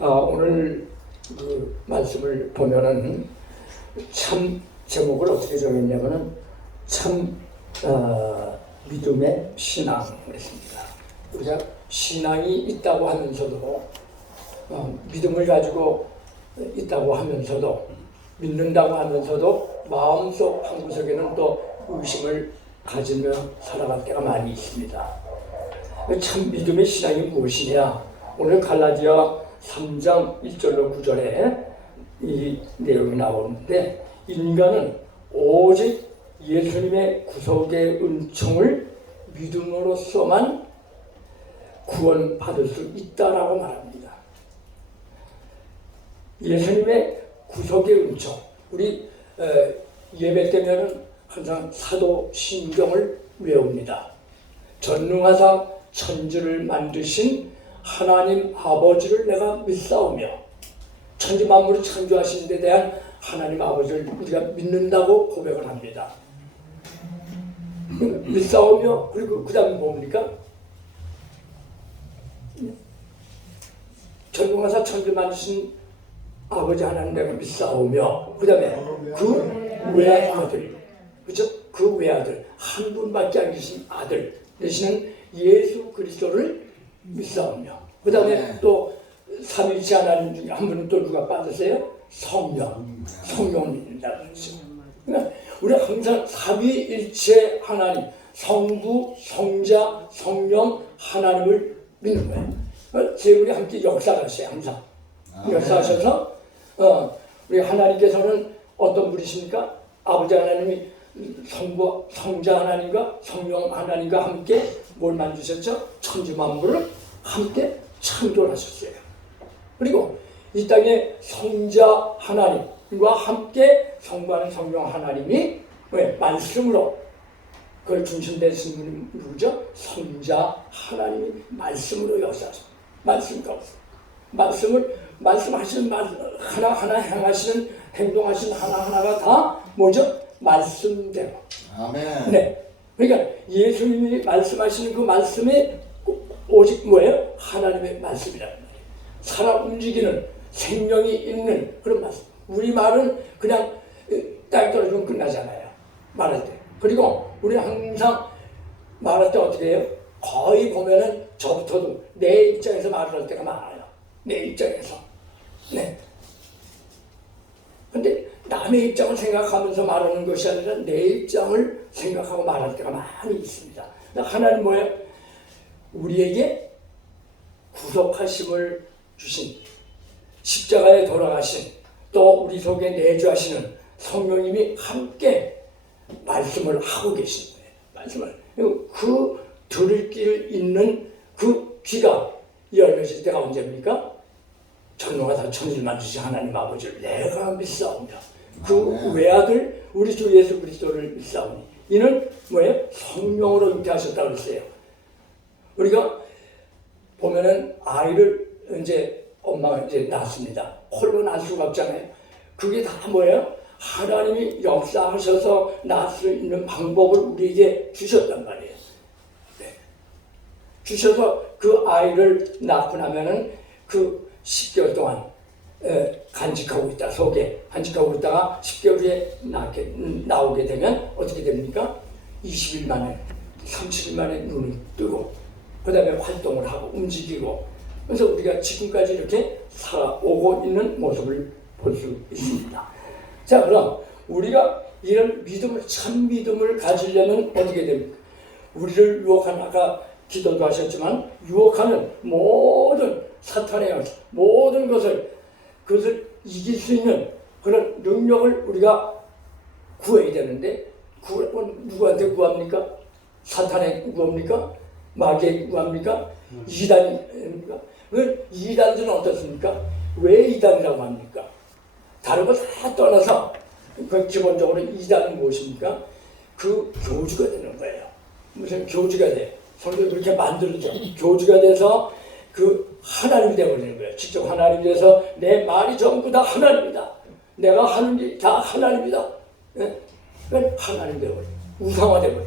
오늘 그 말씀을 보면은 참 제목을 어떻게 정했냐면은 참 믿음의 신앙을 했습니다. 우리가 신앙이 있다고 하면서도 믿음을 가지고 있다고 하면서도 믿는다고 하면서도 마음속 한구석에는 또 의심을 가지며 살아갈 때가 많이 있습니다. 참 믿음의 신앙이 무엇이냐? 오늘 갈라디아 3장 1절로 9절에 이 내용이 나오는데, 인간은 오직 예수님의 구속의 은총을 믿음으로써만 구원받을 수 있다라고 말합니다. 예수님의 구속의 은총, 우리 예배 때면은 항상 사도신경을 외웁니다. 전능하사 천지를 만드신 하나님 아버지를 내가 믿사오며, 천지 만물을 창조하신 데 대한 하나님 아버지를 우리가 믿는다고 고백을 합니다. 믿사오며, 그리고 그 다음에 뭡니까? 전능하사 천지를 만드신 아버지 하나님 내가 믿사오며, 그 다음에 그 외아들, 그렇죠? 그 외아들, 한 분밖에 안 계신 아들 되시는 예수 그리스도를 믿사오며, 그 다음에 또 삼위일체 하나님 중에 한 분은 또 누가 빠졌어요? 성령을 믿는다고 그랬죠. 그러니까 우리 항상 삼위일체 하나님, 성부, 성자, 성령 하나님을 믿는 거예요. 우리 함께 역사하셔요. 항상 역사하셔서 우리 하나님께서는 어떤 분이십니까? 아버지 하나님이 성부, 성자 하나님과 성령 하나님과 함께 뭘 만드셨죠? 천지 만물을 함께 창조를 하셨어요. 그리고 이 땅에 성자 하나님과 함께 성부하는 성령 하나님이 왜? 말씀으로, 그걸 중심되신 분이 누구죠? 성자 하나님이 말씀으로 역사하십니다. 말씀하시는 하나하나 행하시는, 행동하시는 하나하나가 다 뭐죠? 말씀대로. 아멘. 네. 그러니까 예수님이 말씀하시는 그 말씀이 오직 뭐예요? 하나님의 말씀이라는 말이에요. 살아 움직이는, 생명이 있는 그런 말씀. 우리 말은 그냥 땅에 떨어지면 끝나잖아요. 말할 때. 그리고 우리 항상 말할 때 어떻게 해요? 거의 보면은 저부터도 내 입장에서 말을 할 때가 많아요. 내 입장에서. 네. 근데 남의 입장을 생각하면서 말하는 것이 아니라 내 입장을 생각하고 말할 때가 많이 있습니다. 하나님 뭐예요? 우리에게 구속하심을 주신, 십자가에 돌아가신, 또 우리 속에 내주하시는 성령님이 함께 말씀을 하고 계신 거예요. 말씀을. 그 들을 길 있는 그 귀가 열려질 때가 언제입니까? 전능하사 천지를 만드신 하나님 아버지를 내가 믿사오며, 그 외아들 우리 주 예수 그리스도를 믿사오니, 이는 뭐예요? 성령으로 잉태하셨다고 그랬어요. 우리가 보면은 아이를 이제 엄마가 이제 낳습니다. 홀로 낳을 수가 없잖아요. 그게 다 뭐예요? 하나님이 역사하셔서 낳을 수 있는 방법을 우리에게 주셨단 말이에요. 네. 주셔서 그 아이를 낳고 나면은 그 10개월 동안 간직하고 있다, 속에 간직하고 있다가 10개월 후에 나오게 되면 어떻게 됩니까? 20일 만에, 30일 만에 눈을 뜨고, 그 다음에 활동을 하고 움직이고, 그래서 우리가 지금까지 이렇게 살아오고 있는 모습을 볼 수 있습니다. 자, 그럼 우리가 이런 믿음을, 참 믿음을 가지려면 어떻게 됩니까? 우리를 유혹하는, 아까 기도도 하셨지만, 유혹하는 모든 사탄의 모든 그것을 이길 수 있는 그런 능력을 우리가 구해야 되는데, 누구한테 구합니까? 사탄에 구합니까? 마귀에 구합니까? 이단입니까? 이단들은 어떻습니까? 왜 이단이라고 합니까? 다른 거 다 떠나서 그 기본적으로 이단은 무엇입니까? 그 교주가 되는 거예요. 무슨 교주가 돼? 성경이 그렇게 만들어져. 교주가 돼서 그 하나님이 되어버리는 거예요. 직접 하나님이 돼서 내 말이 전부 다 하나님이다. 내가 하는 일이 다 하나님이다. 네? 그러니까 하나님 되어버려. 우상화 되어버려.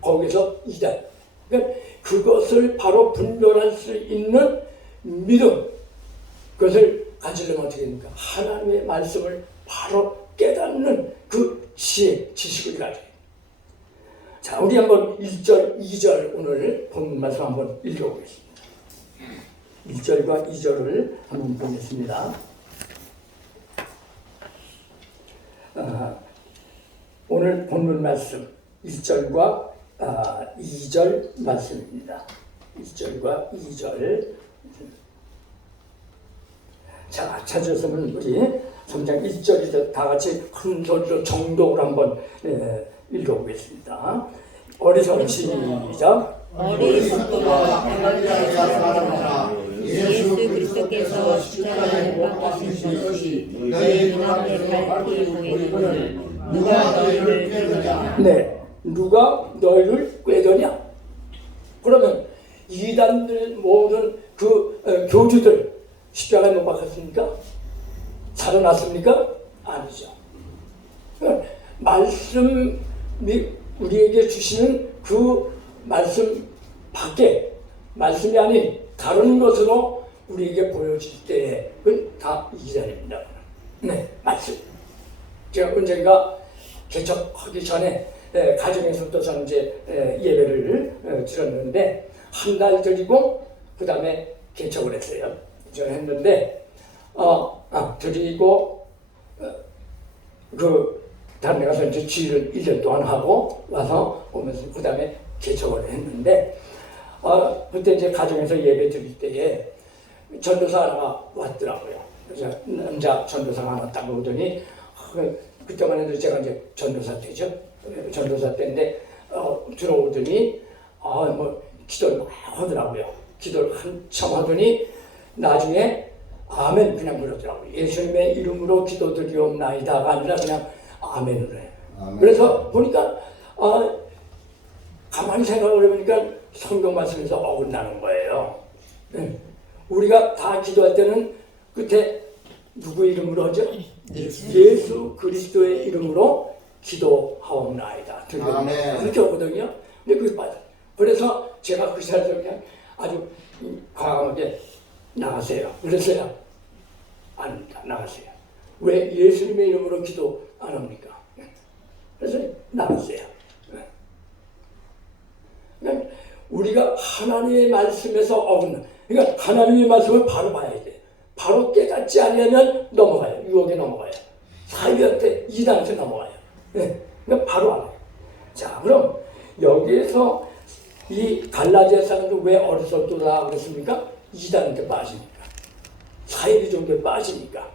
거기서 이단. 그러니까 그것을 바로 분별할 수 있는 믿음, 그것을 가지려면 어떻게 됩니까? 하나님의 말씀을 바로 깨닫는 그 지식을 가져야 돼요. 자, 우리 한번 1절, 2절 오늘 본문 말씀 한번 읽어보겠습니다. 1절과 2절을 한번 보겠습니다. 오늘 본문 말씀 1절과 2절 말씀입니다. 1절과 2절. 자, 찾으셨으면 우리 3장 1절에서 다 같이 큰 소리로 정독을 한번 읽어보겠습니다. 어리석은 시작. 어리석도가 갈릴리아 사람이라 예수 그리스도께서 십자가에 못 박히신 것이 너희 눈앞에 밝히 보이거늘 누가 너희를 꾀더냐. 네, 누가 너희를 꾀더냐. 그러면 이단들 모든 그 교주들 십자가에 못 박혔습니까? 살아났습니까? 아니죠. 말씀이 우리에게 주시는 그 말씀 밖에 말씀이 아닌 다른 것으로 우리에게 보여질 때에 그건 다 이단입니다. 네, 말씀. 제가 언젠가 개척하기 전에 가정에서부터 저는 이제 예배를 드렸는데 한 달 드리고 그 다음에 개척을 했어요. 저는 했는데 드리고 그 다음에 가서 이제 주일을 1년 동안 하고 와서 오면서 그 다음에 개척을 했는데 그때 이제 가정에서 예배 드릴 때에 전도사 하나가 왔더라고요. 그래서 남자 전도사가 하나 딱 오더니 그때만 해도 제가 이제 전도사 때죠. 전도사 때인데 들어오더니 뭐 기도를 막 하더라고요. 기도를 한참 하더니 나중에 아멘 그냥 그러더라고요. 예수님의 이름으로 기도드리옵나이다가 아니라 그냥 아멘을 해요. 아멘. 그래서 보니까 가만히 생각을 해보니까 성경 말씀에서 어긋나는 거예요. 우리가 다 기도할 때는 끝에 누구 이름으로 하죠? 예수 그리스도의 이름으로 기도하옵나이다. 그렇게 하거든요. 근데 그게 맞아요. 그래서 제가 그 자리에서 그냥 아주 과감하게 나가세요. 그랬어요. 아닙니다. 나가세요. 왜 예수님의 이름으로 기도 안 합니까? 그래서 나가세요. 그러니까 우리가 하나님의 말씀에서 어긋나. 그러니까 하나님의 말씀을 바로 봐야 돼. 바로 깨닫지 않으면 넘어가요. 유혹에 넘어가요. 사이한테 이단한테 넘어가요. 그러니까 바로 알아요. 자, 그럼 여기에서 이 갈라디아 사람들 왜 어리석도다 그랬습니까? 이단한테 빠지니까. 사이비 종교에 빠지니까.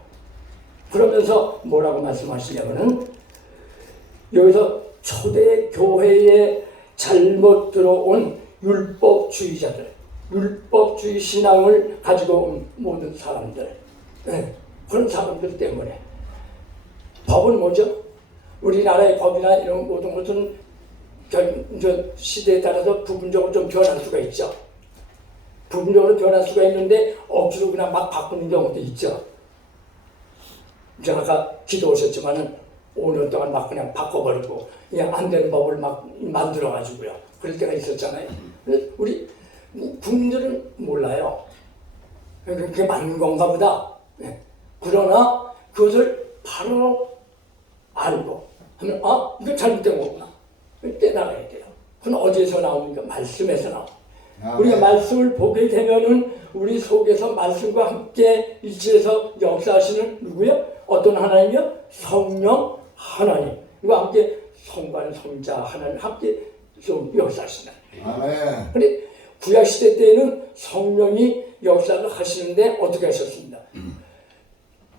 그러면서 뭐라고 말씀하시냐면은 여기서 초대 교회에 잘못 들어온 율법주의자들, 율법주의 신앙을 가지고 온 모든 사람들, 그런 사람들 때문에 법은 뭐죠? 우리나라의 법이나 이런 모든 것은 시대에 따라서 부분적으로 좀 변할 수가 있죠. 부분적으로 변할 수가 있는데 억지로 그냥 막 바꾸는 경우도 있죠. 제가 아까 기도 오셨지만은 5년 동안 막 그냥 바꿔버리고 그냥 안 되는 법을 막 만들어가지고요. 그럴 때가 있었잖아요. 우리 국민들은 몰라요. 그게 맞는 건가 보다. 그러나 그것을 바로 알고 하면 이거 잘못된 거구나. 떼나가야 돼요. 그건 어디에서 나옵니까? 말씀에서 나옵니다. 우리가 말씀을 보게 되면은 우리 속에서 말씀과 함께 일치해서 역사하시는 누구요? 어떤 하나님이요? 성령 하나님. 이와 함께 성관 성자 하나님 함께 좀 역사하신다. 아멘. 근데 구약 시대 때에는 성령이 역사를 하시는데 어떻게 하셨습니다?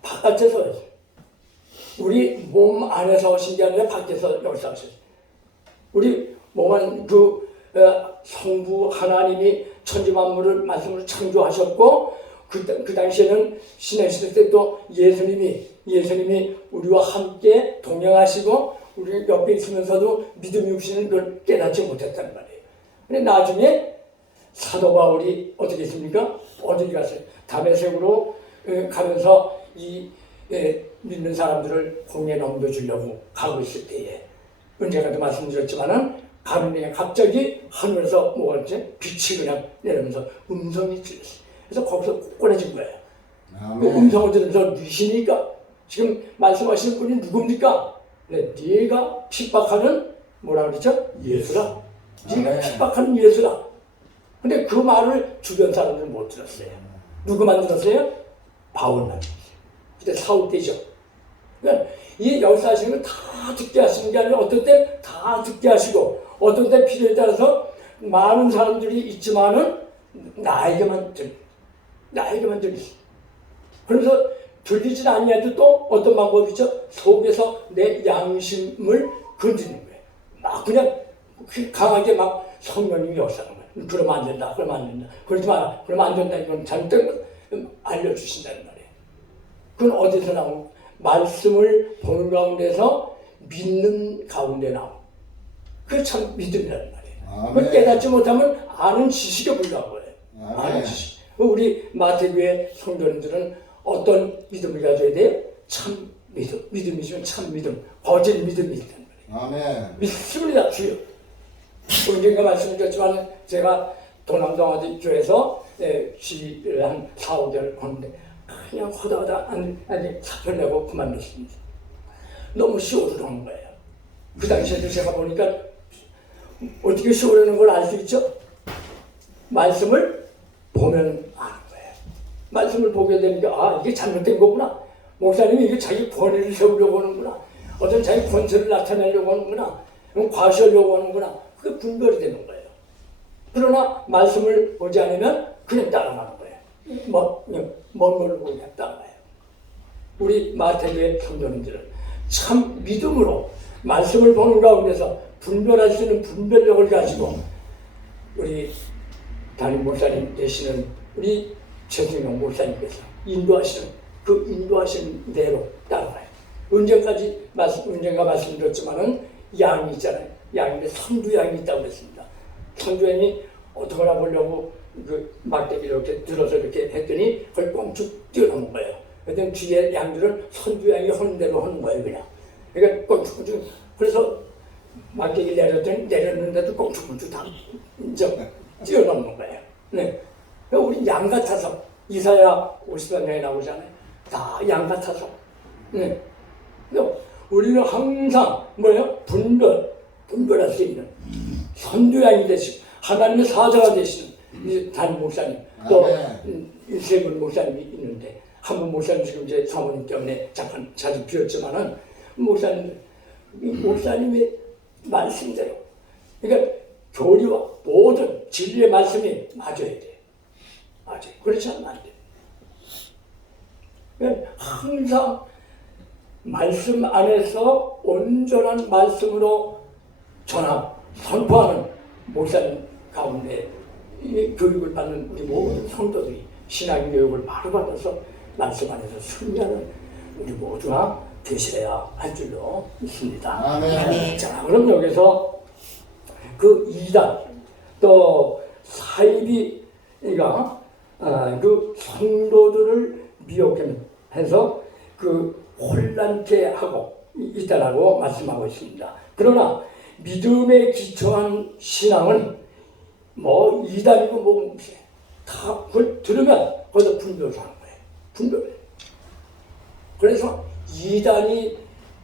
바깥에서 하셨어요. 우리 몸 안에서 하신 게 아니라 밖에서 역사하셨어요. 우리 몸 안 성부 하나님이 천지 만물을 말씀으로 창조하셨고 그 당시에는 신의 시대 때 또 예수님이 우리와 함께 동행하시고 우리 옆에 있으면서도 믿음이 없이는 걸 깨닫지 못했단 말이에요. 근데 나중에 사도 바울이 어떻게 했습니까? 어디 갔어요? 다메섹으로 가면서 믿는 사람들을 공에 넘겨주려고 가고 있을 때에 언제가도 말씀드렸지만은 가는 중에 갑자기 하늘에서 뭐가 있지? 빛이 그냥 내리면서 음성이 들렸어요. 그래서 거기서 꼬꾸라진 거예요. 그 음성을 들으면서 누구십니까? 지금 말씀하시는 분이 누굽니까? 네, 네가 핍박하는 뭐라 그러죠? 예수라. 네가 핍박하는 예수라. 근데 그 말을 주변 사람들은 못 들었어요. 누구만 들었어요? 바울만 들었어요. 그때 사울 때죠. 그러니까 이 역사하시는 걸 다 듣게 하시는 게 아니라 어떤 때 다 듣게 하시고 어떤 때 필요에 따라서 많은 사람들이 있지만은 나에게만 들리시. 그래서 들리진 아니해도 또 어떤 방법이죠? 속에서 내 양심을 건드리는 거예요. 막 그냥 강하게 막 성령님이 역사하는 거예요. 그러면 안 된다. 그러면 안 된다. 그러지 마라. 그러면 안 된다. 이건 잘못된 거 알려주신다는 말이에요. 그건 어디서 나오고 말씀을 보는 가운데서 믿는 가운데 나오고 그게 참 믿음이라는 말이에요. 그걸 깨닫지 못하면 아는 지식에 불과한 거예요. 아는 지식. 우리 마태교회 성도님들은 어떤 믿음을 가져야 돼요? 참 믿음. 믿음이지만 참 믿음. 거짓 믿음이 있단 말이에요. 믿습니다. 주여. 언젠가 말씀드렸지만 제가 도남동아대 교회에서 지휘를 한 4, 5개월 하는데 그냥 허다하다 아니 사표를 내고 그만뒀습니다. 너무 시오르는 거예요. 그 당시에도 제가 보니까 어떻게 시오르는 걸 알 수 있죠? 말씀을 보면 아는 거예요. 말씀을 보게 되니까 아 이게 잘못된 거구나. 목사님이 이게 자기 권위를 세우려고 하는구나. 어떤 자기 권세를 나타내려고 하는구나. 과시하려고 하는구나. 그게 분별이 되는 거예요. 그러나 말씀을 보지 않으면 그냥 따라가는 거예요. 먼 걸로 그냥 따라가요. 우리 마태교회 성도님들은 참 믿음으로 말씀을 보는 가운데서 분별할 수 있는 분별력을 가지고 우리 담임 목사님 되시는 우리 최승용 목사님께서 인도하시는 그 인도하시는 대로 따라가요. 언젠가 말씀드렸지만은 양이 있잖아요. 양인데 선두양이 있다고 그랬습니다. 선두양이 어떻게 하나 보려고 그 막대기를 이렇게 들어서 이렇게 했더니 그걸 꽁쭉 뛰어넘은 거예요. 그랬더니 뒤에 양들은 선두양이 하는 대로 하는 거예요, 그냥. 그러니까 꽁쭉 그래서 막대기를 내렸는데도 꽁쭉 다 뛰어넘는 거예요. 네. 우리 양 같아서 이사야 50장에 나오잖아요. 다 양 같아서. 네. 우리는 항상 뭐예요? 분별할 수 있는 선두양이 되시고 하나님의 사자가 되시는 담임 목사님 또 일세분 목사님이 있는데 한 분 목사님 지금 이제 사모님 때문에 잠깐 자주 비었지만은 목사님의 말씀대로 그러니까 교리와 모든 진리의 말씀이 맞아야 돼. 맞아요. 그렇지 않으면 안 돼. 그러니까 항상 말씀 안에서 온전한 말씀으로 선포하는 목사님 가운데 이 교육을 받는 우리 모든 성도들이 신앙의 교육을 바로 받아서 말씀 안에서 승리하는 우리 모두가 되셔야 할 줄로 믿습니다. 아멘. 자, 그럼 여기서 그 이단 또 사이비가 그 성도들을 미혹해서 그 혼란케 하고 있다라고 말씀하고 있습니다. 그러나 믿음에 기초한 신앙은 뭐 이단이고 뭐 다 그걸 들으면 거기서 분별을 하는 거예요. 분별. 그래서 이단이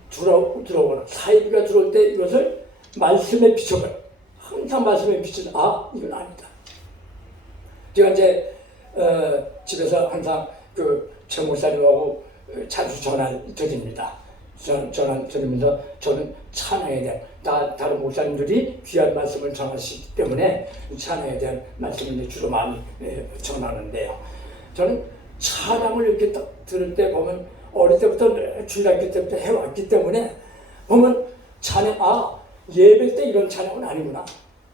들어오거나 사이비가 들어올 때 이것을 말씀에 비춰봐요. 항상 말씀에 비추는 이건 아니다. 제가 이제 집에서 항상 그 최 목사님하고 자주 전화를 드립니다. 전화 드리면서 저는 찬양에 대한 다른 목사님들이 귀한 말씀을 전하시기 때문에 찬양에 대한 말씀을 주로 많이 전하는데요. 저는 찬양을 이렇게 딱 들을 때 보면 어릴 때부터 주일학교 때부터 해왔기 때문에 보면 찬양 예배 때 이런 찬양은 아니구나.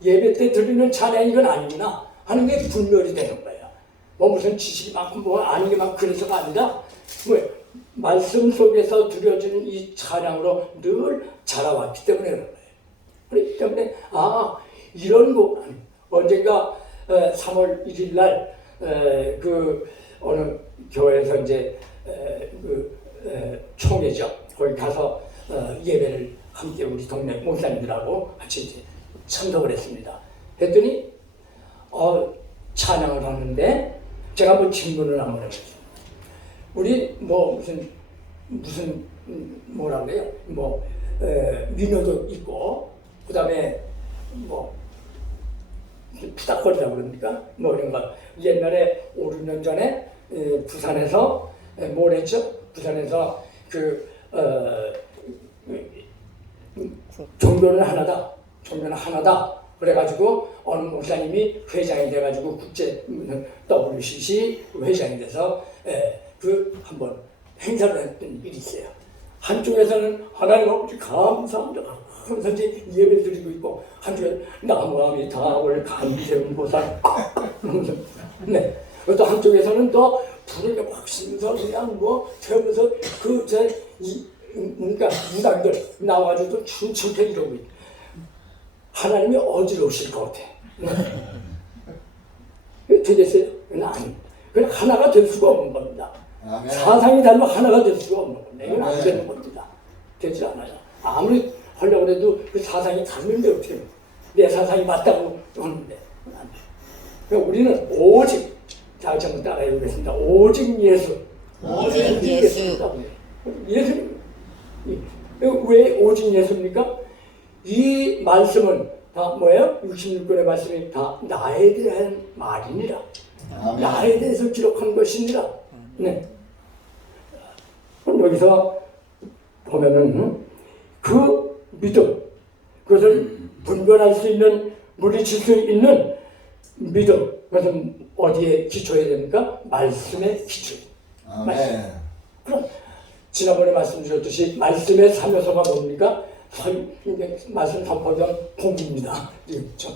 예배 때 들리는 찬양이 이건 아니구나 하는 게 분별이 되는 거예요. 뭐 무슨 지식이 많고 뭐 아는 게 많고 그래서가 아니라 말씀 속에서 드려지는 이 찬양으로 늘 자라왔기 때문에 그런 거예요. 그렇기 때문에 이런 거 언젠가 3월 1일 날 그 어느 교회에서 이제 총회죠. 거기 가서 예배를 함께 우리 동네 목사님들하고 같이 이제 참석을 했습니다. 했더니 찬양을 하는데 제가 뭐 질문을 한번 했어요. 우리 뭐 무슨 뭐라 그래요? 뭐 민요도 있고 그다음에 뭐 부닥거리라고 그럽니까? 뭐 이런 거. 옛날에 5, 6년 전에 부산에서 뭘 했죠? 부산에서 종교는 하나다. 종교는 하나다. 그래가지고 어느 목사님이 회장이 돼가지고 국제 WCC 회장이 돼서 한번 행사를 했던 일이 있어요. 한쪽에서는 하나님 아버지 감사합니다. 항상 예배 드리고 있고 한쪽에 나무함이 다을 감세운 보살 네. 또 한쪽에서는 또 불을 막 신서 그냥 뭐 태우면서 그러니까 무당들 나와가지고 또 춤추게 이러고 있고 하나님이 어지러우실 것 같아. 되겠어요? 아니. 그냥 하나가 될 수가 없는 겁니다. 아멘. 사상이 달면 하나가 될 수가 없는 겁니다. 이건 안 되는 겁니다. 되지 않아요. 아무리 하려고 해도 그 사상이 다른데 어떻게 해요? 내 사상이 맞다고 하는데 안 돼요. 그러니까 우리는 오직 자, 한번 따라해 보겠습니다. 오직 예수. 오직 예수. 예수님. 왜 오직 예수입니까? 이 말씀은 다 뭐예요? 66권의 말씀이 다 나에 대한 말이니라. 아멘. 나에 대해서 기록한 것이니라. 네. 그럼 여기서 보면은 그 믿음, 그것을 분별할 수 있는, 물리칠 수 있는 믿음, 그것은 어디에 기초해야 됩니까? 말씀에 기초. 아멘. 그럼 지난번에 말씀드렸듯이 말씀의 3요소가 뭡니까? 말씀 선포전 공기입니다. 그렇죠?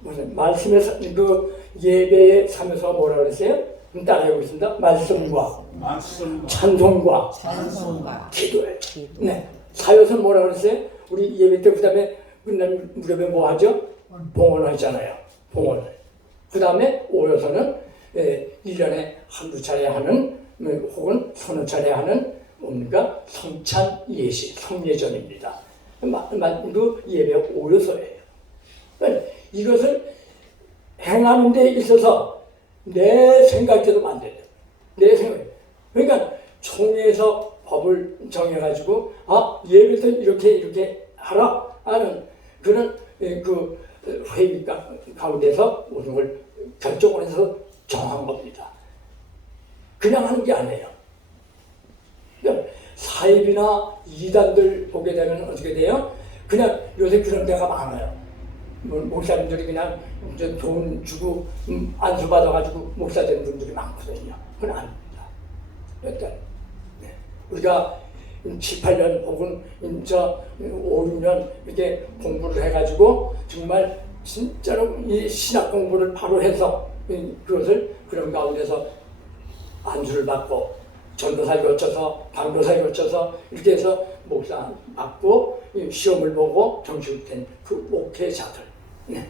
무슨 말씀의 그 예배의 3요소가 뭐라 그랬어요? 따라해 보겠습니다. 말씀과 찬송과 기도예요. 네. 4요소는 뭐라 그랬어요? 우리 예배 때 그다음에 끝난 무렵에 뭐 하죠? 봉헌하잖아요. 봉헌. 그다음에 5요소는 1년에 한두 차례 하는 혹은 서너 차례 하는 뭡니까? 성찬 예식, 성례전입니다. 그 예배 5요소예요. 그러니까 이것을 행하는 데 있어서 내 생각대로 만들어요. 내 생각. 그러니까 총회에서 법을 정해가지고 예배 때 이렇게 하라 하는 그런 그 회의 가운데서 모든 걸 결정을 해서 정한 겁니다. 그냥 하는 게 아니에요. 사입이나 이단들 보게 되면 어떻게 돼요? 그냥 요새 그런 데가 많아요. 목사님들이 그냥 돈 주고 안수 받아가지고 목사 되는 분들이 많거든요. 그건 아닙니다. 일단 우리가 7, 8년 혹은 5, 6년 이렇게 공부를 해가지고 정말 진짜로 이 신학 공부를 바로 해서 그것을 그런 가운데서 안수를 받고 전도사를 거쳐서 강도사를 거쳐서 이렇게 해서 목사 받고 시험을 보고 정식된 그 목회자들. 네.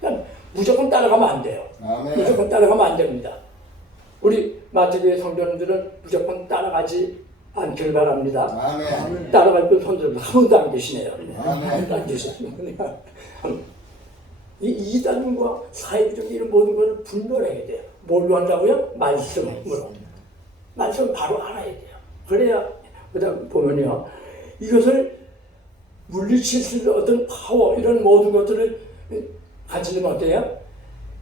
그러니까 무조건 따라가면 안 돼요. 아멘. 무조건 따라가면 안 됩니다. 우리 마태교회 성도님들은 무조건 따라가지 않길 바랍니다. 아멘. 따라갈 분 손들고 한 분도 안 계시네요. 아멘. 안 계시네요. 이 이단과 사회적 이런 모든 것을 분별해야 돼요. 뭘로 한다고요? 말씀으로. 말씀을 바로 알아야 돼요. 그래야 그다음 보면요, 이것을 물리칠 수 있는 어떤 파워 이런 모든 것들을 가지려면 어때요?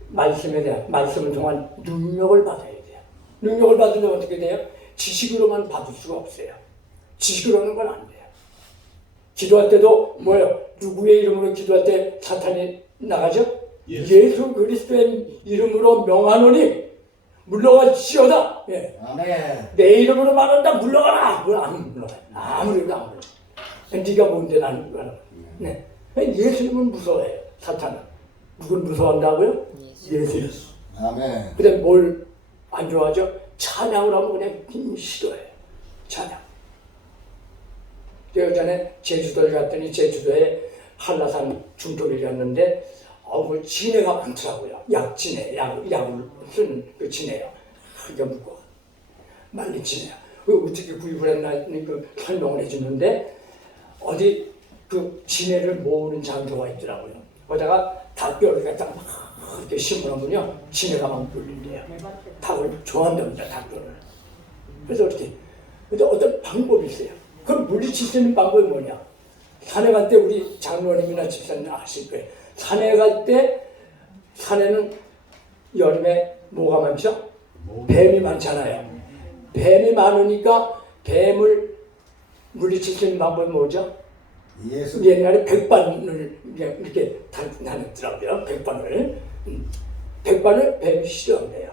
말씀에 대한 말씀을 통한 능력을 받아야 돼요. 능력을 받으면 어떻게 돼요? 지식으로만 받을 수가 없어요. 지식으로는 건 안 돼요. 기도할 때도 뭐예요? 누구의 이름으로 기도할 때 사탄이 나가죠? 예수 그리스도의 이름으로 명하노니 물러가시오다. 예. 아멘. 내 이름으로 말한다 물러가라. 그건 안 물러가요. 아무리도 안 물러가요. 네가 뭔데 나는 물러가라. 네. 예수님은 무서워해요. 사탄은. 누굴 무서워한다고요? 예수님. 아멘. 그 다음에 뭘 안 좋아하죠? 찬양을 하면 그냥 싫어해요. 찬양. 제가 전에 제주도를 갔더니 제주도에 한라산 중도를 갔는데 그 진해가 많더라고요. 약진해, 약을 쓰는 그 진해요. 크게 묻고 말린 진해요. 그 어떻게 구입을 했나 그 설명을 해주는데 어디 그 진해를 모으는 장소가 있더라고요. 거기다가 닭뼈를 갖다가 막 그렇게 심으면요 지네가 막 물린대요. 닭을 좋아한답니다. 닭들을. 그래서 어떻게? 근데 어떤 방법이 있어요. 그럼 물리칠 수 있는 방법이 뭐냐? 산에 갈 때 우리 장로님이나 집사님 아실 거예요. 산에 갈 때 산에는 여름에 뭐가 많죠? 뱀이 많잖아요. 뱀이 많으니까 뱀을 물리칠 수 있는 방법이 뭐죠? 예수. 옛날에 백반을 이렇게 나눴더라고요. 백반을 뱀이 싫어한대요.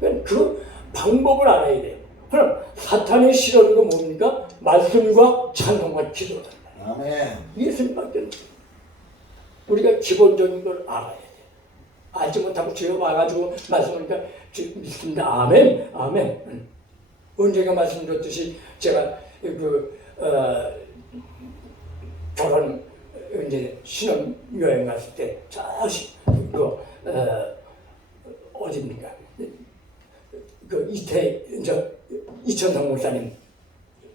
그 방법을 알아야 돼요. 그럼 사탄이 싫어하는 건 뭡니까? 말씀과 찬송과 기도다. 아멘. 예수님밖에 없어요. 우리가 기본적인 걸 알아야 돼. 알지 못하고 주여 와가지고 말씀하니까 믿습니다. 아멘, 아멘. 언제가 말씀드렸듯이 제가 결혼 이제 신혼 여행 갔을 때 어디입니까? 이천성 목사님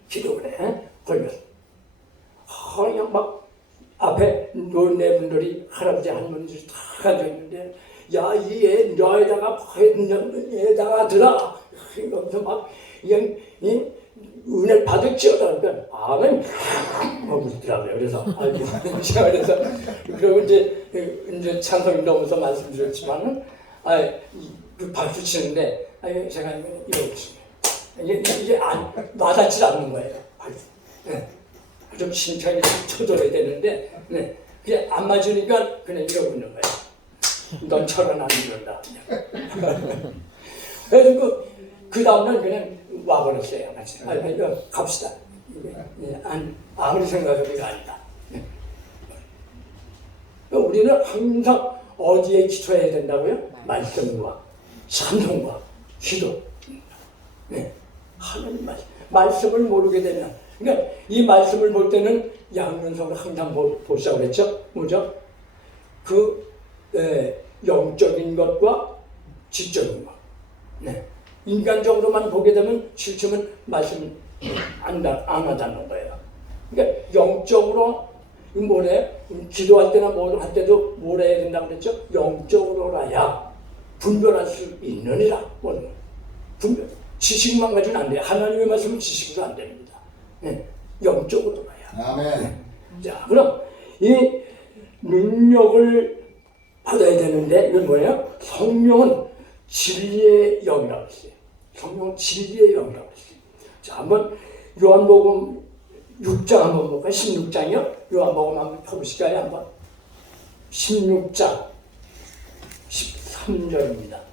기도를 걸렸어. 그냥 막 앞에 노인네분들이 할아버지 할머니들이 다 앉아 있는데 야 이 애 너에다가 애다가 들어 이러면서 막 그냥 은혜 받을지어다 그러니까 아멘 하고 있더라고요. 그래서 그래서 그리고 이제 찬송이 넘어서 말씀드렸지만은 그 박수 치는데 제가 이러고 있습니다. 이게 와닿지 않는 거예요. 네. 좀 신청이 쳐줘야 되는데 그게 안 맞으니까 그냥 이러고 있는 거예요. 넌 철은 안 이룬다. 그래서 그 다음날 그냥 와버렸어요. 갑시다. 아무리 생각해도 아니다. 우리는 항상 어디에 기초해야 된다고요? 말씀과 찬송과 기도. 하나님 말씀을 모르게 되면, 그러니까 이 말씀을 볼 때는 양면성을 항상 보시라고 그랬죠? 뭐죠? 영적인 것과 지적인 것. 인간적으로만 보게 되면 실체는 말씀 안 하다는 거예요. 그러니까 영적으로 뭐래? 기도할 때나 뭐 할 때도 뭘 해야 된다고 그랬죠? 영적으로라야 분별할 수 있느니라. 분별. 지식만 가지고는 안 돼요. 하나님의 말씀은 지식으로 안 됩니다. 영적으로라야. 아멘. 자, 그럼 이 능력을 받아야 되는데 이건 뭐예요? 성령은 진리의 영이라고 했어요. 성령은 진리의 영이라고 했어요. 자, 한번 요한복음 6장 한번 볼까요? 16장이요? 요한복음 한번 펴보실까요? 한번 16장 13절입니다.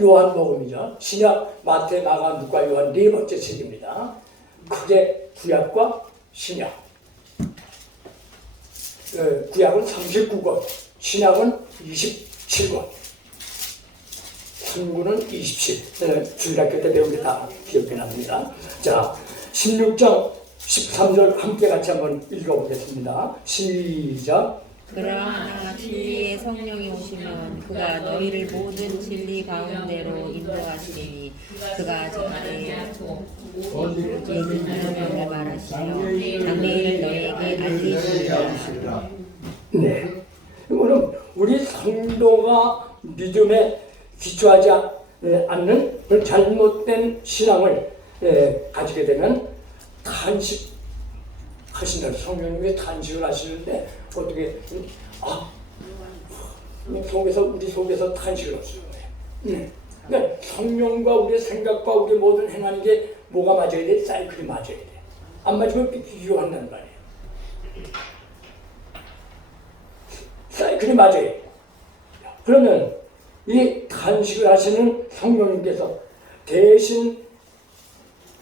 요한복음이죠. 신약, 마태, 마가, 누가, 요한 네 번째 책입니다. 크게 구약과 신약. 구약은 39권, 신약은 27권, 성구는 27. 주일학교 때 배운 게 다 기억이 납니다. 자, 16장 13절 함께 같이 한번 읽어보겠습니다. 시작. 그러나 진리의 성령이 오시면 그가 너희를 모든 진리 가운데로 인도하시리니 그가 장래에 모든 이름을 말하시며 장래를 너희에게 알리시리라. 네. 그럼 우리 성도가 믿음에 기초하지 않는 그런 잘못된 신앙을 가지게 되면 탄식하신다. 성령님이 탄식을 하시는데 어떻게 우리 속에서 탄식을 하시는 거예요. 그러니까 성령과 우리의 생각과 우리 모든 행하는 게 뭐가 맞아야 돼? 사이클이 맞아야 돼. 안 맞으면 비교한다는 말이에요. 사이클이 맞아야 돼. 그러면 이 탄식을 하시는 성령님께서 대신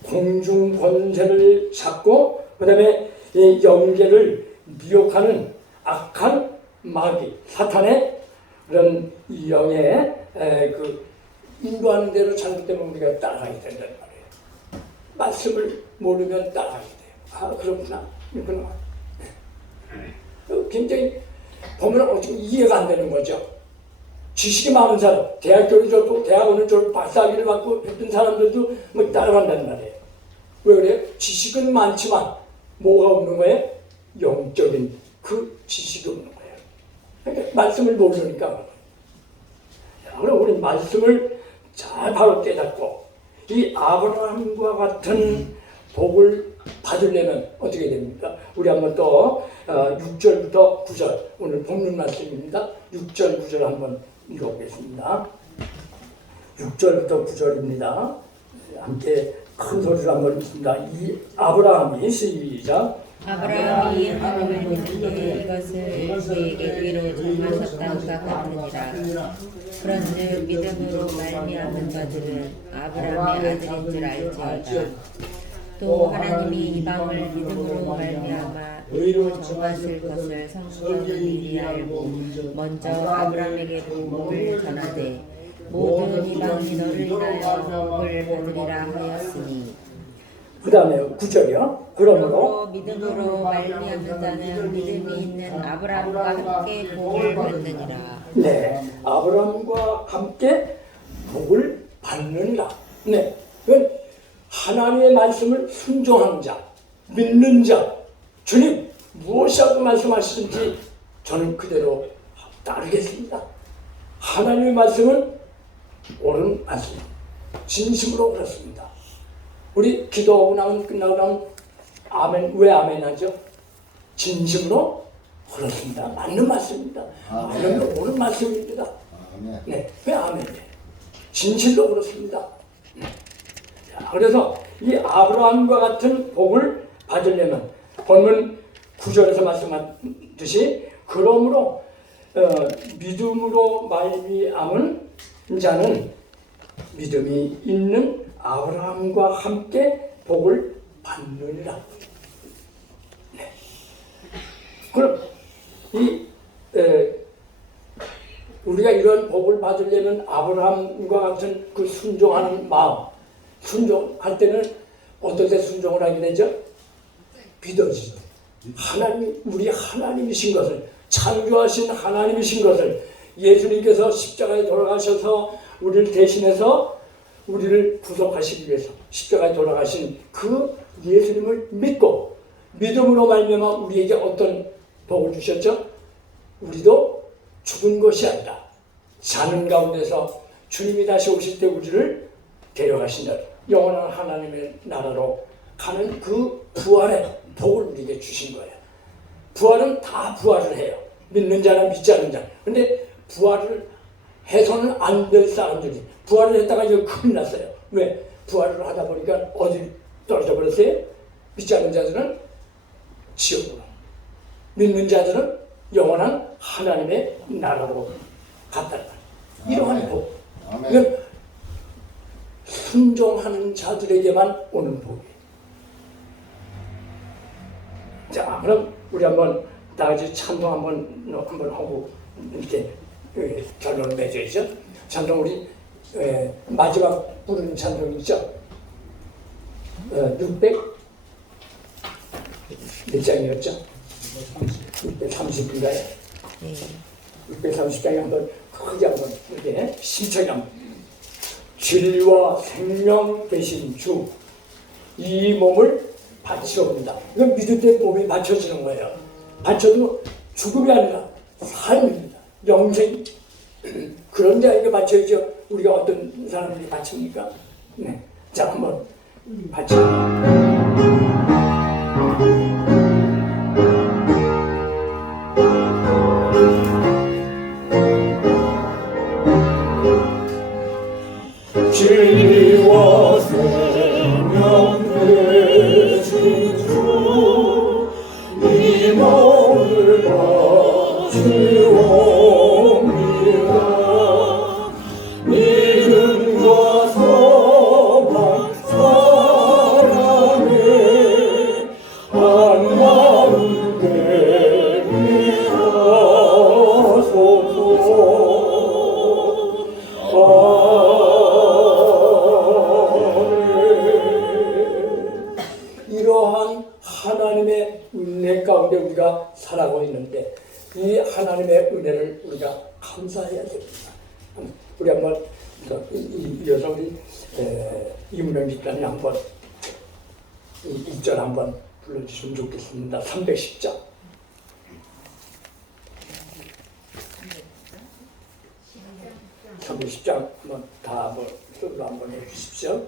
공중 권세를 잡고 그 다음에 이 영계를 미혹하는 악한 마귀, 사탄의 그런 영의 인도하는 대로 잘못되면 우리가 따라가야 된다는 말이에요. 말씀을 모르면 따라가야 돼요. 그렇구나. 굉장히 보면 어떻게 이해가 안 되는 거죠. 지식이 많은 사람, 대학교를 졸고 대학원을 졸고 박사학위를 받고 했던 사람들도 뭐 따라간다는 말이에요. 왜 그래요? 지식은 많지만 뭐가 없는 거예요? 영적인 그 지식이 없는 거예요. 그러니까 말씀을 모르니까. 그럼 우리 말씀을 잘 바로 깨닫고 이 아브라함과 같은 복을 받으려면 어떻게 됩니까? 우리 한번 또 6절부터 9절 오늘 본문 말씀입니다. 6절 9절 한번 읽어보겠습니다. 6절부터 9절입니다. 함께 큰 소리로 한번 읽습니다. 이 아브라함이 시작. 아브라함이 하나님을 믿기에 이것을 그에게 위로 정하셨다가 같으니라. 그런즉 믿음으로 말미암은 자들은 아브라함의 아들인 줄 알지어다. 또 하나님이 이방을 믿음으로 말미암아 의로 정하실 것을 성경은 미리 알고 먼저 아브라함에게 복을 전하되 모든 이방이 너를 인하여 복을 받으리라 하였으니 그 다음에 9절이요. 그러므로 믿음으로 말미암는 자는 믿음이 있는 아브라함과 함께 복을 받느니라. 네, 아브라함과 함께 복을 받는다. 네, 그건 하나님의 말씀을 순종하는 자, 믿는 자, 주님 무엇이라도 말씀하시든지 저는 그대로 따르겠습니다. 하나님의 말씀은 옳은 말씀, 진심으로 그렇습니다. 우리 기도하고 나면 끝나고 나면 아멘, 왜 아멘 하죠? 진심으로 그렇습니다. 맞는 말씀입니다. 맞는 옳은 말씀입니다. 네, 왜 아멘이에요? 진실로 그렇습니다. 자, 그래서 이 아브라함과 같은 복을 받으려면 본문 9절에서 말씀하듯이 그러므로 믿음으로 말미암은 자는 믿음이 있는 아브라함과 함께 복을 받느니라. 네. 그럼 우리가 이런 복을 받으려면 아브라함과 같은 그 순종하는 마음, 순종할 때는 어떨 때 순종을 하게 되죠? 믿어지죠. 하나님, 우리 하나님이신 것을, 창조하신 하나님이신 것을 예수님께서 십자가에 돌아가셔서 우리를 대신해서 우리를 구속하시기 위해서 십자가에 돌아가신 그 예수님을 믿고 믿음으로 말미암아 우리에게 어떤 복을 주셨죠? 우리도 죽은 것이 아니라 사는 가운데서 주님이 다시 오실 때 우리를 데려가신다. 영원한 하나님의 나라로 가는 그 부활의 복을 우리에게 주신 거예요. 부활은 다 부활을 해요. 믿는 자나 믿지 않는 자. 근데 부활을 해서는 안 될 사람들이 부활을 했다가 이제 큰일 났어요. 왜? 부활을 하다 보니까 어디 떨어져 버렸어요? 믿지 않는 자들은 지옥으로, 믿는 자들은 영원한 하나님의 나라로 갔다. 이러한 복. 이건 순종하는 자들에게만 오는 복이에요. 자, 그럼 우리 한번 다 같이 찬송 한번 하고 이렇게 결론을 맺어야죠. 찬송 우리 마지막 부르는 찬송이죠. 600 몇 장이었죠? 630인가요? 네. 630장에 한번 크게 한번 이렇게 심차게 한번 진리와 생명 되신 주 이 몸을 바치옵니다. 이건 믿을 때 몸이 바쳐지는 거예요. 바쳐도 죽음이 아니라 삶입니다. 영생. 그런 자에게 바쳐야죠. 우리가 어떤 사람들이 바칩니까? 네. 자, 한번 바칩니다. 진리와 생명 되신 주 이 몸을 바치옵니다. 믿음과 소망 사랑에 한 마음 되게 하소서. 이러한 하나님의 은혜 가운데 우리가 살아가고 있는데 이 하나님의 은혜를 우리가 감사해야 됩니다. 우리 한번 이어서 우리 이문영 집사님 한번 이 1절 한번 불러주시면 좋겠습니다. 310장. 310장 한번 다 한번 소리로 한번 해주십시오.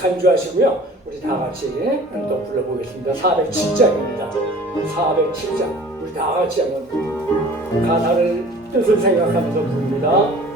간주하시고요. 우리 다 같이 또 불러보겠습니다. 407장입니다. 407장. 우리 다 같이 한번 가사를 뜻을 생각하면서 부릅니다.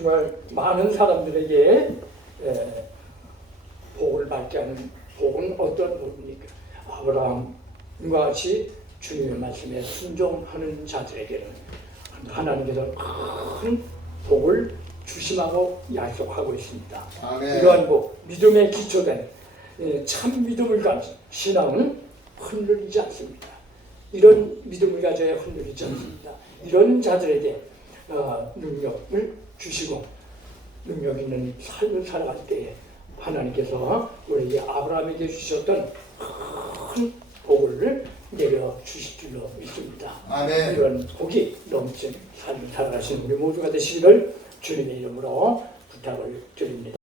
정말 많은 사람들에게 복을 받게 하는 복은 어떤 복입니까? 아브라함과 같이 주님의 말씀에 순종하는 자들에게는 하나님께서 큰 복을 주심하고 약속하고 있습니다. 아멘. 이러한 믿음에 기초된 참 믿음을 가진 신앙은 흔들리지 않습니다. 이런 믿음을 가져야 흔들리지 않습니다. 이런 자들에게 능력을 주시고 능력 있는 삶을 살아갈 때에 하나님께서 우리에게 아브라함에게 주셨던 큰 복을 내려 주실 줄로 믿습니다. 아멘. 이런 복이 넘친 삶을 살아가시는 우리 모두가 되시기를 주님의 이름으로 부탁을 드립니다.